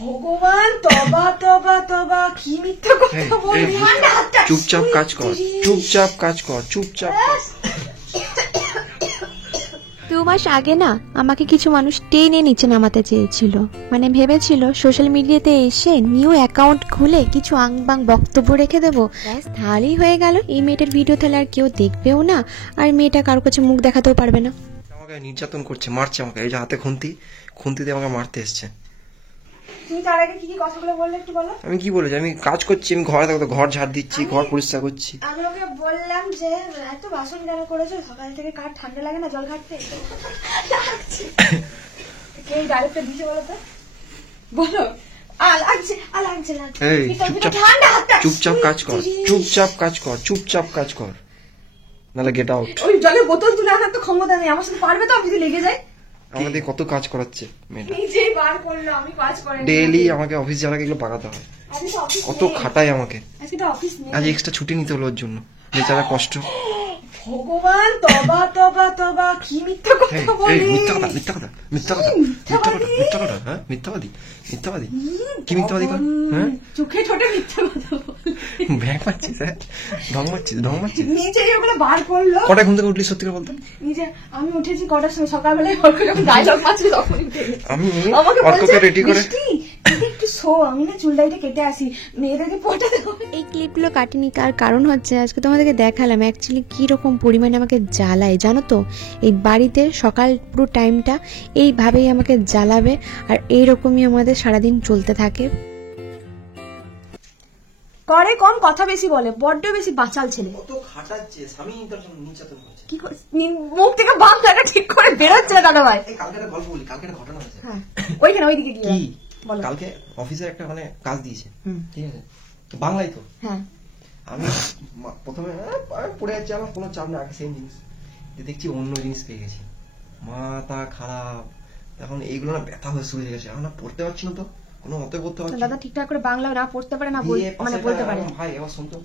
ভগবান, তবা তবা তবা, কি মিথ্যা কথা বলবি। চুপচাপ কাজ কর, চুপচাপ কাজ কর, চুপচাপ। 2 মাস আগে না আমাকে কিছু মানুষ টেনে নিচে নামাতে চেয়েছিল, মানে ভেবেছিল সোশ্যাল মিডিয়াতে এসে নিউ অ্যাকাউন্ট খুলে কিছু আংবাং বক্তব্য রেখে দেবো, ব্যাস তাহলেই হয়ে গেল। এই মেয়েটার ভিডিও তাহলে আর কেউ দেখবেও না, আর মেয়েটা কারো কাছে মুখ দেখাতেও পারবে না। আমাকে নির্যাতন করছে, মারছে আমাকে, এই যে হাতে খুন্তি দিয়ে আমাকে মারতে এসছে। তুমি তার আগে কি কি কথাগুলো বললে একটু বলো। আমি কি বলেছি? আমি কাজ করছি, আমি ঘরে থাকতে ঘর ঝাড় দিচ্ছি, ঘর পরিষ্কার করছি। আমি ওকে বললাম যে এত বাসন কেন করেছো, সকাল থেকে কার ঠান্ডা লাগে না জল ঘাটতে? কে ডাইরেক্টর দিছে বলো তো, বলো। এই চুপচাপ কাজ কর, চুপচাপ কাজ কর, চুপচাপ কাজ কর, নাহলে গেট আউট। ওই জলে বোতল তুলে আনার তো ক্ষমতা নেই, আমার সাথে পারবে তো? আমি যদি লেগে যাই। আমাদের কত কাজ করাচ্ছে মেয়েটা, নিজেই বার করলো, আমি কাজ করি ডেইলি আমাকে অফিস যাওয়ার আগে এগুলো পাকাতে হয়, কত খাটায় আমাকে। আজকে তো অফিস নেই, আজ এক্সট্রা ছুটি নিতে হলো ওর জন্য, বেচারা কষ্ট। ভগবান, তবা তবা তবা, কি মিথ্যা কথা বলি। মিথ্যাবাদী কি মিথ্যাবাদী কর? হ্যাঁ, চোখে ঠোঁটে মিথ্যা কথা বলে ব্যাগ মারছিস, হ্যাঁ, ঢং মারছিস। নিজেই ওগুলো বার করলো। কটায় ঘুম থেকে উঠলি সত্যি করে বলতো? নিজে আমি উঠেছি কটার সময়, সকালবেলায় যখন ডায়লগ মারছি তখন উঠে আমি অর্ককে রেডি করে একটু শো, আমি না চুল দাড়িটা কেটে আসি, মেয়েদেরকে পটা দেবো। এই ক্লিপগুলো কাটিনি, তার কারণ হচ্ছে আজকে তোমাদেরকে দেখালাম অ্যাকচুয়ালি কীরকম পরিমাণে আমাকে জ্বালায়, জানো তো। এই বাড়িতে সকাল পুরো টাইমটা এইভাবেই আমাকে জ্বালাবে, আর এইরকমই আমাদের সারাদিন চলতে থাকে। করে কম, কথা বেশি বলে, বড্ড বেশি বাচাল ছেলে। কত খাটাচ্ছে, স্বামী তার জন্য নির্যাতন করছে। কি মুখ থেকে বাংলাটা ঠিক করে বেরোচ্ছে না দাদা ভাই। এই কালকে একটা গল্প বলি, কালকে একটা ঘটনা হয়েছে। হ্যাঁ, ওইখানে ওইদিকে গিয়ে কি বলো। কালকে অফিসের একটা মানে কাজ দিয়েছে, ঠিক আছে, তো বাংলায় তো। হ্যাঁ, আমি প্রথমে পড়ে যাচ্ছি, আমার কোনো চাপ না, সেম জিনিস দেখছি অন্য জিনিস পেয়ে গেছি, মাথা খারাপ। এখন এইগুলো না ব্যথা হয়ে শুরু হয়ে গেছে, এখন না পড়তে পারছি না, তো কোনো মতে পড়তে পারছি দাদা ঠিকঠাক করে বাংলা না পড়তে পারে না, মানে বলতে পারে। ভাই এবার শুনতো,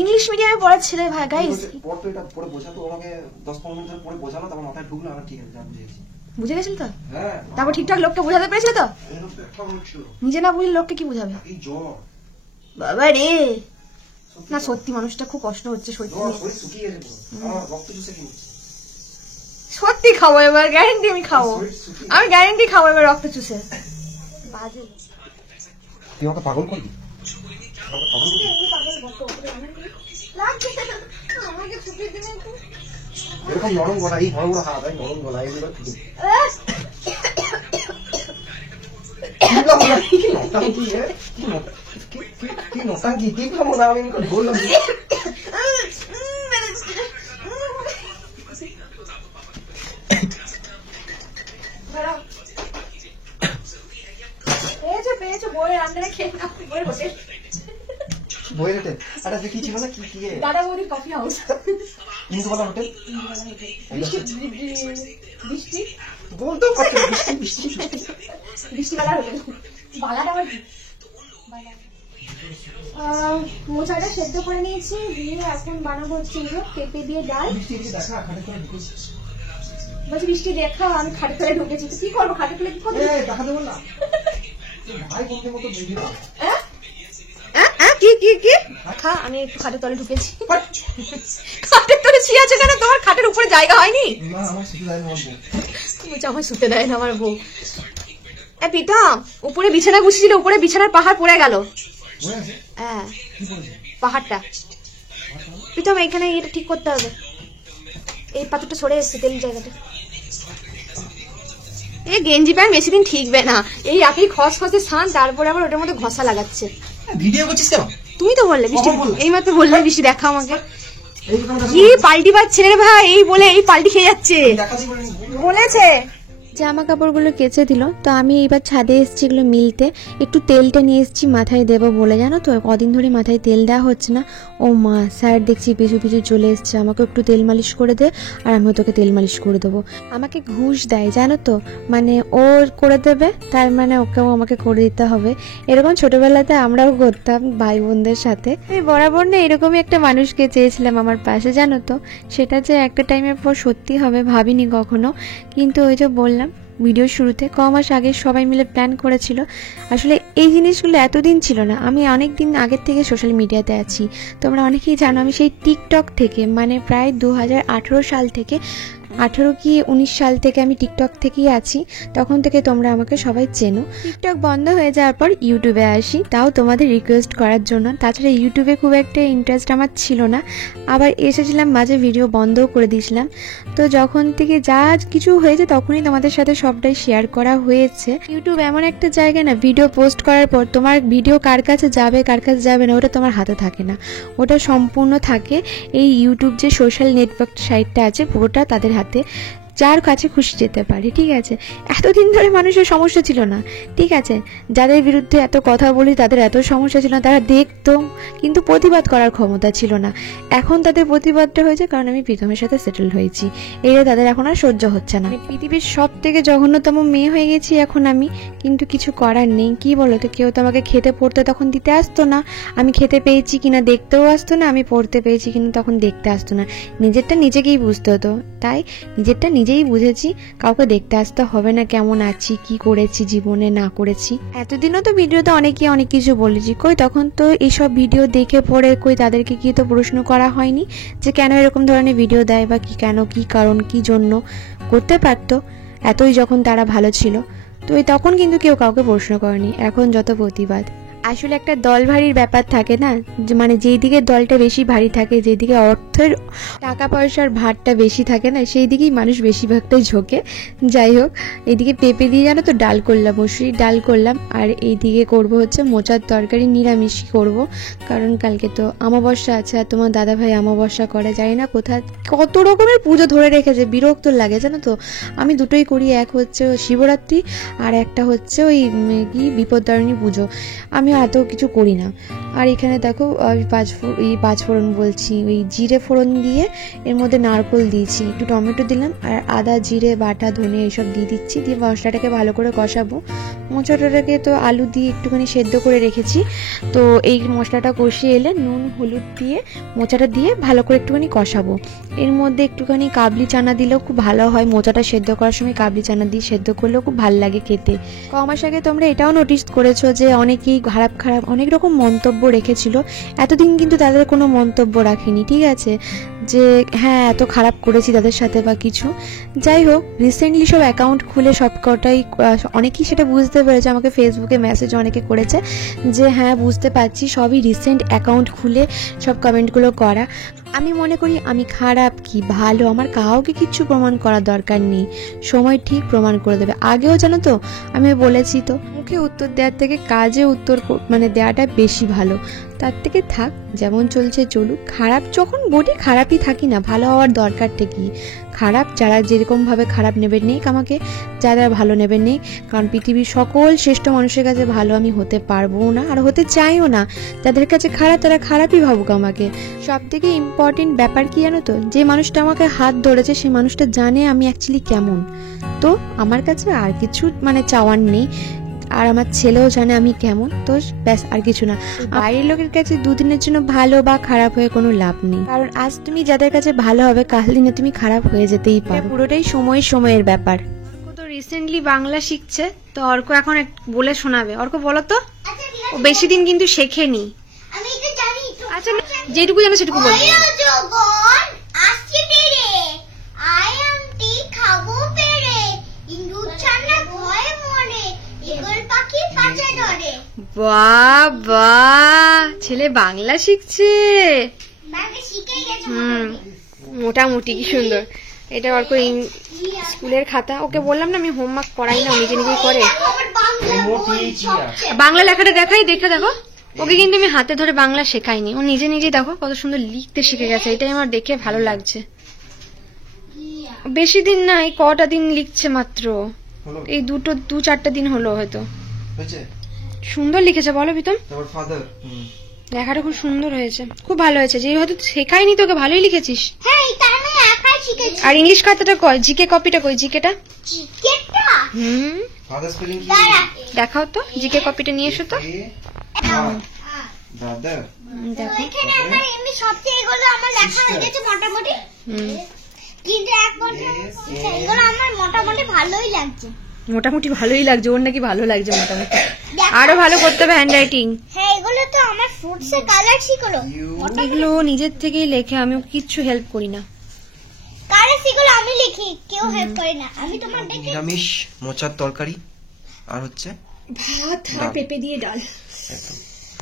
ইংলিশ মিডিয়ামে পড়ার ছেলে ভাই, গাইস পড়তো, এটা পড়ে বোঝাতো আমাকে, 10-15 মিনিট ধরে পড়ে বোঝানো, তারপর মাথায় ঢুকলো, আমার ঠিক আছে, যা বুঝে গেছি। বুঝে গেছিল তো? হ্যাঁ, তারপর ঠিকঠাক লোককে বোঝাতে পেরেছিল তো? নিজে না বুঝলে লোককে কি বোঝাবে? এই জ্বর বাবা রে, না সত্যি মানুষটা খুব কষ্ট হচ্ছে, সত্যি শুকিয়ে গেছে, আমার রক্ত চুষে কি হচ্ছে। সত্যি খাবো এবার, গ্যারেন্টি আমি খাবো, আমি গ্যারেন্টি খাবো এবার রক্ত চুষে। বাজে, তুই আমাকে পাগল করবি? এরকম নরম গলা, এই বড় বড় হাত, নরম গলা, এগুলো কি নটাঙ্কি, কি খাবো না আমি বললাম। পেয়েছো বইয়ের আন্ডারে খেয়ে নাও, বইয়ের হোটেল, বইয়ের হোটেল। আরে কি ছিল না, কি দাদা বৌদির কফি হাউস, ইন্দুবালা হোটেল, বৃষ্টি বলতেও পারছি বৃষ্টিবালা হোটেল। বালাটা আবার কি? মোচাটা সেদ্ধ করে নিয়েছি, দিয়ে এখন বানাবো হচ্ছে পেঁপে দিয়ে ডাল। বলছি বৃষ্টি দেখা, আমি খাটে তলে ঢুকেছি, কি করবো? খাটে তলে কি করবো? দেখা দেবো না ভাই, বন্ধুর মতো বুঝি না। কি খা, আমি একটু খাটের তলে ঢুকেছি। খাটের তলে শুয়ে আছে কেন? তোমার খাটের উপরে জায়গা হয়নি? আমার শুতে দেয় না আমার বউ। প্রীতম, উপরে বিছানা গুছিয়েছিল, উপরে বিছানার পাহাড় পড়ে গেল। হ্যাঁ, পাহাড়টা। প্রীতম এইখানে এটা ঠিক করতে হবে, এই পাথরটা সরে এসছে, তেল জায়গাটা। এই গেঞ্জি প্যান্ট বেশি দিন ঠিকবে না, এই একই খসখসে ছান, তারপরে আবার ওটার মধ্যে ঘষা লাগাচ্ছে। ভিডিও করছিস কেন? তুমি তো বললে বৃষ্টি, এইমাত্র বললে বৃষ্টি দেখা আমাকে। কি পাল্টি পাচ্ছে রে ভাই, এই বলে এই পাল্টি খেয়ে যাচ্ছে বলেছে। জামা কাপড়গুলো কেচে দিল, তো আমি এইবার ছাদে এসেছি এগুলো মিলতে, একটু তেলটা নিয়ে এসেছি মাথায় দেবো বলে। জানো তো কদিন ধরে মাথায় তেল দেওয়া হচ্ছে না। ও মা, স্যার দেখছি পিছু পিছু চলে এসছে, আমাকে একটু তেল মালিশ করে দে, আর আমিও তোকে তেল মালিশ করে দেবো। আমাকে ঘুষ দেয় জানো তো, মানে ওর করে দেবে, তার মানে ওকেও আমাকে করে দিতে হবে। এরকম ছোটবেলাতে আমরাও করতাম ভাই বোনদের সাথে। আমি বরাবর না এরকমই একটা মানুষকে চেয়েছিলাম আমার পাশে, জানো তো। সেটা যে একটা টাইমের পর সত্যি হবে ভাবিনি কখনো, কিন্তু ওই যে বললাম ভিডিও শুরুতে ক মাস আগে সবাই মিলে প্ল্যান করেছিল। আসলে এই জিনিসগুলো এতদিন ছিল না, আমি অনেক দিন আগের থেকে সোশ্যাল মিডিয়াতে আছি। তোমরা অনেকেই জানো আমি সেই টিকটক থেকে, মানে প্রায় 2018 সাল থেকে, 18 কি 19 সাল থেকে আমি টিকটক থেকেই আছি। তখন থেকে তোমরা আমাকে সবাই চেনো। টিকটক বন্ধ হয়ে যাওয়ার পর ইউটিউবে আসি, তাও তোমাদের রিকোয়েস্ট করার জন্য। তাছাড়া ইউটিউবে খুব একটা ইন্টারেস্ট আমার ছিল না, আবার এসেছিলাম মাঝে ভিডিও বন্ধও করে দিয়েছিলাম। তো যখন থেকে যা কিছু হয়েছে তখনই তোমাদের সাথে সবটাই শেয়ার করা হয়েছে। ইউটিউব এমন একটা জায়গা না, ভিডিও পোস্ট করার পর তোমার ভিডিও কার কাছে যাবে কার কাছে যাবে না ওটা তোমার হাতে থাকে না, ওটা সম্পূর্ণ থাকে এই ইউটিউব যে সোশ্যাল নেটওয়ার্ক সাইটটা আছে পুরোটা তাদের হাতে, যার কাছে খুশি যেতে পারে। ঠিক আছে, এতদিন ধরে মানুষের সমস্যা ছিল না, ঠিক আছে, যাদের বিরুদ্ধে এত কথা বলি তাদের এত সমস্যা ছিল না, তারা দেখতো কিন্তু প্রতিবাদ করার ক্ষমতা ছিল না। এখন তাদের প্রতিবাদটা হয়েছে কারণ আমি প্রীতমের সাথে সেটেল হয়েছি, এরা তাদের এখন আর সহ্য হচ্ছে না। পৃথিবীর সব থেকে জঘন্যতম মেয়ে হয়ে গেছি এখন আমি, কিন্তু কিছু করার নেই। কি বলো তো, কেউ তো আমাকে খেতে পড়তে তখন দিতে আসতো না, আমি খেতে পেয়েছি কিনা দেখতেও আসতো না, আমি পড়তে পেয়েছি কিনা তখন দেখতে আসতো না। নিজেরটা নিজেকেই বুঝতে হতো, তাই নিজেরটা নিজেই বুঝেছি, কাউকে দেখতে আসতে হবে না কেমন আছি কি করেছি জীবনে না করেছি। এতদিনও তো ভিডিওতে অনেকে অনেক কিছু বলেছি, কই তখন তো এইসব ভিডিও দেখে পড়ে কই তাদেরকে কি তো প্রশ্ন করা হয়নি যে কেন এরকম ধরনের ভিডিও দেয় বা কি কেন কি কারণ কি জন্য করতে পারতো, এতই যখন তারা ভালো ছিল। তো তখন কিন্তু কেউ কাউকে প্রশ্ন করেনি, এখন যত প্রতিবাদ। আসলে একটা দল ভারীর ব্যাপার থাকে না, মানে যেই দিকে দলটা বেশি ভারী থাকে, যেদিকে অর্থের টাকা পয়সার ভারটা বেশি থাকে না, সেই দিকেই মানুষ বেশিরভাগটাই ঝোঁকে। যাই হোক, এইদিকে পেঁপে দিয়ে জানো তো ডাল করলাম, মসুরির ডাল করলাম, আর এইদিকে করব হচ্ছে মোচার তরকারি, নিরামিষই করব, কারণ কালকে তো অমাবস্যা আছে। আর তোমার দাদা ভাই অমাবস্যা করে, জানি না কোথায় কত রকমের পুজো ধরে রেখেছে, বিরক্ত লাগে জানো তো। আমি দুটোই করি, এক হচ্ছে শিবরাত্রি আর একটা হচ্ছে ওই কি বিপদতারিণী পুজো, আমি এত কিছু করি না। আর এখানে দেখো পাঁচফোড়ন বলছি, ওই জিরে ফোড়ন দিয়ে এর মধ্যে নারকোল দিয়েছি, একটু টমেটো দিলাম আর আদা জিরে বাটা ধনে এইসব দিয়ে দিচ্ছি, দিয়ে মশলাটাকে ভালো করে কষাবো। মোচাটাকে তো আলু দিয়ে একটুখানি সেদ্ধ করে রেখেছি, তো এই মশলাটা কষিয়ে এলে নুন হলুদ দিয়ে মোচাটা দিয়ে ভালো করে একটুখানি কষাবো। এর মধ্যে একটুখানি কাবলি চানা দিলেও খুব ভালো হয়, মোচাটা সেদ্ধ করার সময় কাবলি চানা দিয়ে সেদ্ধ করলেও খুব ভালো লাগে খেতে। কমাস আগে তোমরা এটাও নোটিস করেছো যে অনেকেই খারাপ অনেক রকম মন্তব্য রেখেছিল, এতদিন কিন্তু তাদের কোনো মন্তব্য রাখিনি, ঠিক আছে, যে হ্যাঁ এত খারাপ করেছি তাদের সাথে বা কিছু। যাই হোক, রিসেন্টলি সব অ্যাকাউন্ট খুলে সবকটাই অনেকেই সেটা বুঝতে পেরেছে, আমাকে ফেসবুকে মেসেজ অনেকে করেছে যে হ্যাঁ বুঝতে পারছি, সবই রিসেন্ট অ্যাকাউন্ট খুলে সব কমেন্টগুলো করা। আমি মনে করি আমি খারাপ কি ভালো আমার কাউকে কিচ্ছু প্রমাণ করার দরকার নেই, সময় ঠিক প্রমাণ করে দেবে। আগেও জানো তো আমি বলেছি তো, মুখে উত্তর দেওয়ার থেকে কাজে উত্তর মানে দেওয়াটা বেশি ভালো। তার থেকে থাক, যেমন চলছে চলুক। খারাপ যখন বলি খারাপই থাকি না, ভালো হওয়ার দরকারটা কি? খারাপ যারা যেরকমভাবে খারাপ নেবেন নেই আমাকে, যারা ভালো নেবেন নেই, কারণ পৃথিবীর সকল শ্রেষ্ঠ মানুষের কাছে ভালো আমি হতে পারবো না আর হতে চাইও না। যাদের কাছে খারাপ তারা খারাপই ভাবুক আমাকে। সব থেকে ইম্পর্টেন্ট ব্যাপার কি জানো তো, যে মানুষটা আমাকে হাত ধরেছে সেই মানুষটা জানে আমি অ্যাকচুয়ালি কেমন, তো আমার কাছে আর কিছু মানে চাওয়ার নেই। আর আমার ছেলেও জানে আমি কেমন, তো ব্যাস আর কিছু না। বাইরের লোকের কাছে দুদিনের জন্য ভালো বা খারাপ হয়ে কোনো লাভ নেই, কারণ আজ তুমি যাদের কাছে ভালো হবে কাল দিনে তুমি খারাপ হয়ে যেতেই পারো, পুরোটাই সময়ের ব্যাপার। অর্ক তো রিসেন্টলি বাংলা শিখছে, তো অর্ক এখন বলে শোনাবে। অর্ক বলো তো, ও বেশি দিন কিন্তু শেখেনি। আমি এটা জানি তো। আচ্ছা যেটুকু জানো সেটুকু বল। জগন আসছে পেরে, আয়ামটি খাবো পেরে, ইন্দুর ছানা ভয়ে মরে, ঈগল পাখি পাছে ধরে। বাহ বাহ, ছেলে বাংলা শিখছে। বাংলা শিখে গেছে মোটামুটি, কি সুন্দর। এটা অর্ক স্কুলের খাতা, ওকে বললাম না আমি হোমওয়ার্ক করাই না, নিজে নিজেই করে। আমার বাংলা বই সবচেয়ে বাংলা লেখাটা দেখে দেখো, ওকে কিন্তু আমি হাতে ধরে বাংলা শেখাইনি, ও নিজে নিজেই দেখো কত সুন্দর লিখতে শিখে গেছে, এটাই আমার দেখে ভালো লাগছে। বেশি দিন না, এই কটা দিন লিখছে মাত্র, এই 2-4টা দিন হলো হয়তো। সুন্দর লিখেছে বলো প্রীতম, লেখাটা খুব সুন্দর হয়েছে, খুব ভালো হয়েছে। যে হয়তো শেখাইনি তোকে, ভালোই লিখেছিস। হ্যাঁ এটা আমি একাই শিখেছি। আর ইংলিশ খাতাটা কই, জিকে কপিটা কই, জিকেটা চিকেনটা দাঁড়া দেখাও তো, জিকে কপিটা নিয়ে এসো তো। দেখো এখানে আমার এমনি সবচেয়ে এগুলো আমার লেখা হয়ে গেছে মোটামুটি, কিন্তু এক বছর এগুলো আমার মোটামুটি ভালোই লাগছে। মোটামুটি ভালোই লাগছে, ওর নাকি ভালো লাগছে মোটামুটি। দেখো। আরো ভালো করতে হবে হ্যান্ড রাইটিং। হ্যাঁ এগুলো তো আমার ফ্রুটসের কালার শিখলো। এগুলো নিজের থেকেই লেখে, আমি ওকে কিচ্ছু হেল্প করি না। কালার শিখলো আমি লিখি, কেউ হেল্প করে না। আমি তোমার দেখে নিরামিষ মোচার তরকারি আর হচ্ছে ভাত আর ডাল। পেঁপে দিয়ে ডাল। একদম।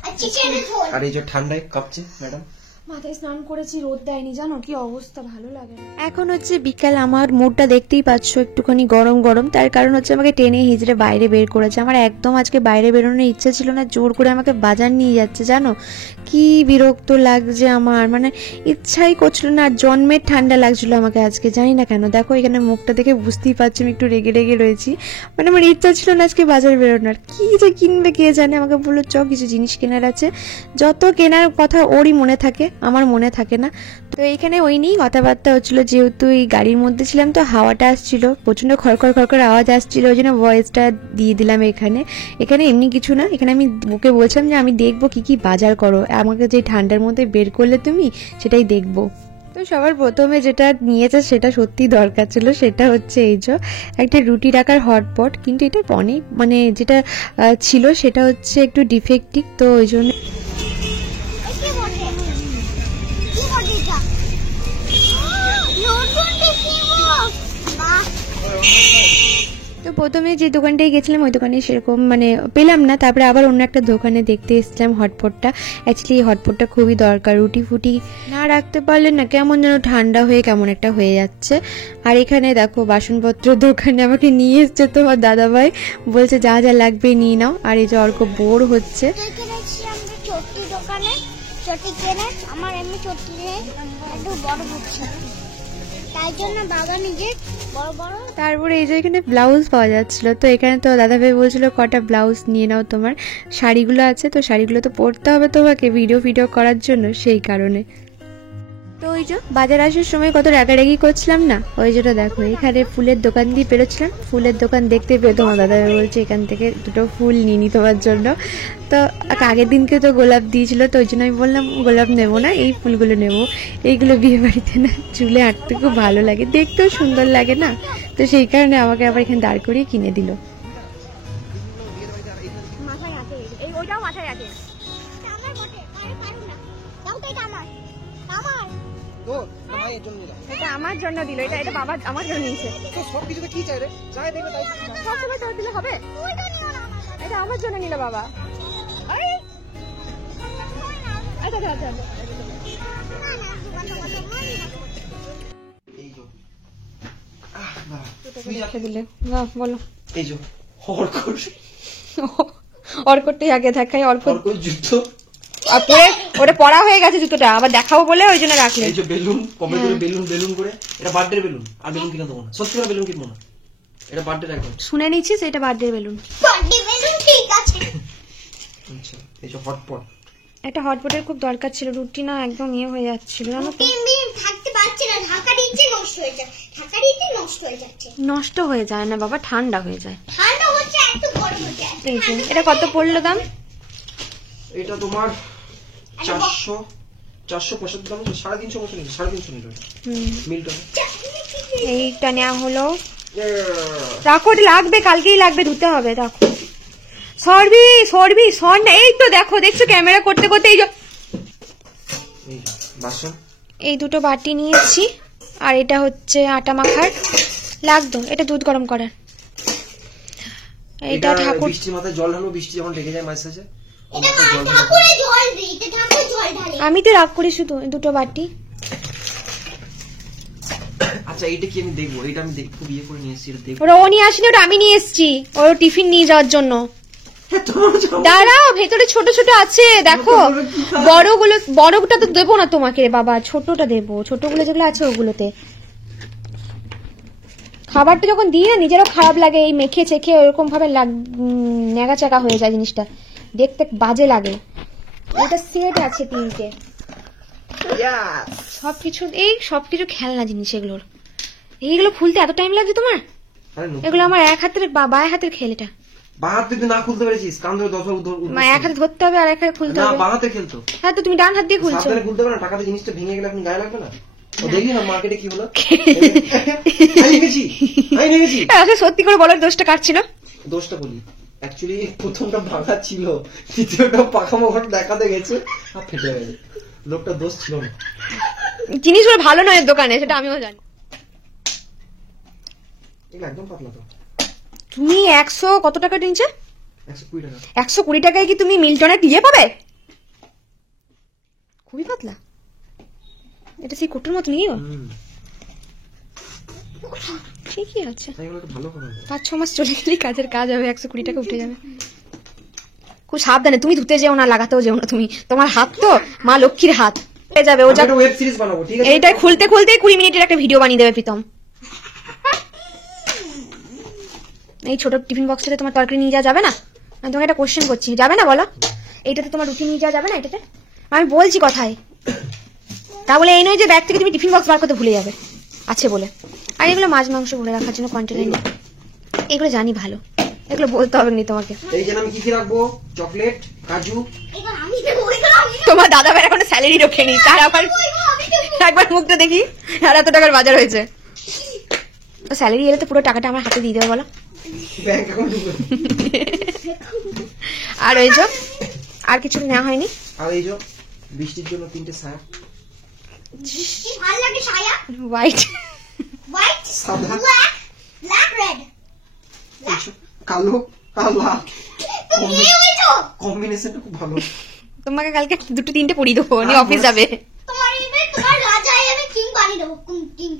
আর চিকেনের ঝোল। আর এই যে ঠান্ডায় কাঁপছে ম্যাডাম। মাথায় স্নান করেছি, রোদ দেয়নি জানো, কি অবস্থা, ভালো লাগে না। এখন হচ্ছে বিকাল, আমার মুডটা দেখতেই পাচ্ছ একটুখানি গরম গরম। তার কারণ হচ্ছে আমাকে টেনে হিজড়ে বাইরে বের করেছে। আমার একদম আজকে বাইরে বেরোনোর ইচ্ছা ছিল না, জোর করে আমাকে বাজার নিয়ে যাচ্ছে জানো। কি বিরক্ত লাগছে আমার, মানে ইচ্ছাই করছিল না। আর জন্মের ঠান্ডা লাগছিল আমাকে আজকে, জানি না কেন। দেখো এখানে মুখটা দেখে বুঝতেই পারছি আমি একটু রেগে রেগে রয়েছি। মানে আমার ইচ্ছা ছিল না আজকে বাজার বেরোনোর। কি যে কিনবে কে জানে। আমাকে বললো চ কিছু জিনিস কেনার আছে। যত কেনার কথা ওরই মনে থাকে, আমার মনে থাকে না। তো এইখানে ওই নিয়েই কথাবার্তা হচ্ছিল, যেহেতু এই গাড়ির মধ্যে ছিলাম তো হাওয়াটা আসছিল, প্রচন্ড খড়খড় খড়খড় আওয়াজ আসছিল, ওই জন্য ভয়েসটা দিয়ে দিলাম এখানে। এখানে এমনি কিছু না, এখানে আমি ওকে বলছিলাম যে আমি দেখবো কি কি বাজার করো, আমাকে যে ঠান্ডার মধ্যে বের করলে তুমি সেটাই দেখবো। তো সবার প্রথমে যেটা নিয়েছে সেটা সত্যি দরকার ছিল, সেটা হচ্ছে এই যে একটা রুটি রাখার হটপট। কিন্তু এটা অনেক মানে যেটা ছিল সেটা হচ্ছে একটু ডিফেক্টিভ, তো ওই জন্য কি বটে? কি বটে এটা? নতুন টিফিন বক্স। বাহ। তো প্রথমে যে দোকানটায় গেছিলাম ওই দোকানে সেরকম মানে পেলাম না। তারপরে আবার অন্য একটা দোকানে দেখতে এসেছিলাম হটপটটা। অ্যাকচুয়ালি এই হটপটটা খুবই দরকার, রুটি ফুটি না রাখতে পারলে না কেমন যেন ঠান্ডা হয়ে কেমন একটা হয়ে যাচ্ছে। আর এখানে দেখো বাসনপত্র দোকানে আমাকে নিয়ে এসছে তোমার দাদাভাই, বলছে যা যা লাগবে নিয়ে নাও। আর এই যে অর্ক বোর হচ্ছে। কিনেছি আমরা চটি দোকানে, চটি কিনে আমার এমনি চটি একটু বড় হচ্ছে, তাই জন্য বাবা নিজে বড় বড়। তারপরে এই যে এখানে ব্লাউজ পাওয়া যাচ্ছিল, তো এখানে তো দাদাভাই বলছিল কটা ব্লাউজ নিয়ে নাও, তোমার শাড়িগুলো আছে তো শাড়িগুলো তো পরতে হবে তোমাকে ভিডিও করার জন্য, সেই কারণে। তো ওই যে বাজার আসার সময় কত রাগারাগি করছিলাম না, ওই যেটা দেখো এখানে ফুলের দোকান দিয়ে পেরোচ্ছিলাম, ফুলের দোকান দেখতে পেয়ে তোমার দাদাভাই বলছে এখান থেকে দুটো ফুল নিয়ে নি তোমার জন্য। তো আগের দিনকে তো গোলাপ দিয়েছিল, তো ওই জন্য আমি বললাম গোলাপ নেবো না, এই ফুলগুলো নেবো, এইগুলো বিয়ে বাড়িতে না চুলে আঁটতে খুব ভালো লাগে, দেখতেও সুন্দর লাগে না, তো সেই কারণে আমাকে আবার এখানে দাঁড় করিয়ে কিনে দিল। মাথায় রাখে, এই ওইটাও মাথায় রাখে। আমার বটে, পারে পারু না। দাও তো এটা আমার। আমার। তো মায়ের জন্য নিলাম। এটা আমার জন্য দিল, এটা বাবা আমার জন্য নিয়েছে। তো সব কিছুতে কি চাই রে? যাই দেবে তাই। সব সময় তোর দিলে হবে? ওইটা নিও না আমার। এটা আমার জন্য নিল বাবা। আরে আচ্ছা আচ্ছা আচ্ছা না না, দোকানটা কত বড়। এই যে বাবা রেখে দিলে না, বলো। এই যে হরকর অর্কটাই আগে দেখাই, অর্ক হরকর জুতো। আর পরে ওটা পড়া হয়ে গেছে জুতোটা, আবার দেখাবো বলে ওই জন্য রাখলে। এই যে বেলুন কমে করে বেলুন করে, এটা বার্থডে বেলুন। আর বেলুন কিনা দেবো না, সত্যি করে বেলুন কিনবো না, এটা বার্থডে রাখবো। শুনে নিচ্ছিস, এটা বার্থডে বেলুন। বার্থডে বেলুন ঠিক আছে। আচ্ছা এই যে হটপট, একটা হটপটের খুব দরকার ছিল, রুটি না একদম ইয়ে হয়ে যাচ্ছিল জানো তো। এমনি থাকতে পারছি না, ঢাকা দিচ্ছে নষ্ট হয়ে যায়, ঢাকা দিচ্ছে নষ্ট হয়ে যাচ্ছে। নষ্ট হয়ে যায় না বাবা, ঠান্ডা হয়ে যায়। ঠান্ডা হচ্ছে একটু গরম হচ্ছে। এই যে এটা কত পড়লো দাম? এটা তোমার 475 দাম, 350 মতো নিল, 350 নিল মিলটা। এইটা নেওয়া হলো, রাখো, এটা লাগবে, কালকেই লাগবে, ধুতে হবে, রাখো। সরবি সর না, এই তো দেখো, দেখছো ক্যামেরা করতে করতে এই যে এই যে বাসন, এই দুটো বাটি নিয়েছি। আর এটা হচ্ছে আটা মাখার লাগতো, এটা দুধ গরম করার। এটা এইটা ঠাকুর, বৃষ্টির মাথায় জল ঢালো, বৃষ্টি যখন ঢেকে যায় মাঝে সাঝে এটা ঠাকুরে জল দিই, এটা ঠাকুর জল ঢালে। আমি তো রাগ করি শুধু দুটো বাটি। আচ্ছা এইটা কি আমি দেখবো, এটা আমি খুব ইয়ে করে নিয়ে এসেছি, এটা দেখবো। ওরা ও নিয়ে আসেনি, ওটা আমি নিয়ে এসেছি, ওর টিফিন নিয়ে যাওয়ার জন্য। দাঁড়াও, ভেতরে ছোট ছোট আছে দেখো, বড়গুটা তো দেবো না তোমাকে রে বাবা, ছোটটা দেবো, ছোটগুলো যেগুলো আছে ওগুলোতে। খাবারটা যখন দিই না নিজেরও খারাপ লাগে, এই মেখে চেখে ওরকম ভাবে ন্যাগা চাকা হয়ে যায় জিনিসটা, দেখতে বাজে লাগে। এটা সেট আছে 3টে, সবকিছু খেলনা জিনিস এগুলোর। এইগুলো খুলতে এত টাইম লাগছে তোমার? এগুলো আমার এক হাতের বাঁ হাতের খেল, এটা বাহাত তুই না খুলতে পেরেছিস, কান ধরে 10 এক হাতে ধরতে হবে আর এক হাতে খুলতে না, হবে। বাহাতে খেলতো। হ্যাঁ তো তুমি ডান হাত দিয়ে খুলছো। সাবধানে খুলতে পারো না, টাকাতে জিনিসটা ভেঙে গেলে এখন গায়ে লাগবে না। ও দেখি না মার্কেটে কি হলো। আমি নেমেছি। আচ্ছা সত্যি করে বলার দোষটা কাটছিল। দোষটা বলি, অ্যাকচুয়ালি প্রথমটা ভাঙা ছিল, দ্বিতীয়টা পাখা মাখা দেখাতে গেছে আর ফেটে গেছে। লোকটা দোষ ছিল না। জিনিসগুলো ভালো নয় এর দোকানে, সেটা আমিও জানি। এগুলো একদম পাতলা তো। তুমি 100 কত টাকা নিচ্ছে? 120 টাকা। 120 টাকায় কি তুমি মিল্টনের ইয়ে পাবে? খুবই পাতলা। এটা সেই কোটোর মতো নিও। ঠিকই আছে। এগুলো একটু ভালো করে। 5-6 মাস চলে গেলেই কাজের কাজ হবে, 120 টাকা উঠে যাবে। খুব সাবধানে, তুমি ধুতে যেও না, লাগাতেও যেও না তুমি। তোমার হাত তো মা লক্ষ্মীর হাত হয়ে যাবে। ও যা একটা ওয়েব সিরিজ বানাবো, ঠিক আছে? এইটাই খুলতে খুলতেই 20 মিনিটের একটা ভিডিও বানিয়ে দেবে প্রীতম। এই ছোট টিফিন বক্সটাতে তোমার তরকারি নিয়ে যাওয়া যাবে না? আমি তোমাকে একটা কোশ্চেন করছি, যাবে না বলো? এইটাতে তোমার রুটি নিয়ে যাওয়া যাবে না? এটাতে আমি বলছি কথায়। তা বলে এই নয় যে ব্যাগ থেকে তুমি টিফিন বক্স বার করতে ভুলে যাবে আছে বলে। আর এগুলো মাছ মাংস ভরে রাখার জন্য কন্টেনার নেই, এগুলো জানি ভালো, এগুলো বলতে হবে না তোমাকে। এই যেন আমি কি কি রাখবো, চকলেট, কাজু। এবার আমি দেবো, এবার আমি দেবো। তোমার দাদা ভাই এখনো স্যালারি রোখেনি, তার আবার একবার মুখটা দেখি আর এত টাকার বাজার হয়েছে। তো স্যালারি এলে তো পুরো টাকাটা আমার হাতে দিয়ে দেবে বলো। ব্যাংক অ্যাকাউন্ট ঢুকবে। আর ওই যে আর কিছু নেওয়া হয়নি। আর এই যে বৃষ্টির জন্য 3টে সায়া। কি ভালো লাগে সায়া? হোয়াইট হোয়াইট, সাদা, ব্ল্যাক, রেড। কালো, কালা। তুমি নিয়ে হয়েছো? কম্বিনেশনটা খুব ভালো। তোমাকে কালকে 2-3টে পরিয়ে দেবো, অফিস যাবে। তোমার রাজা আমি কিং বানিয়ে দেবো, কিং।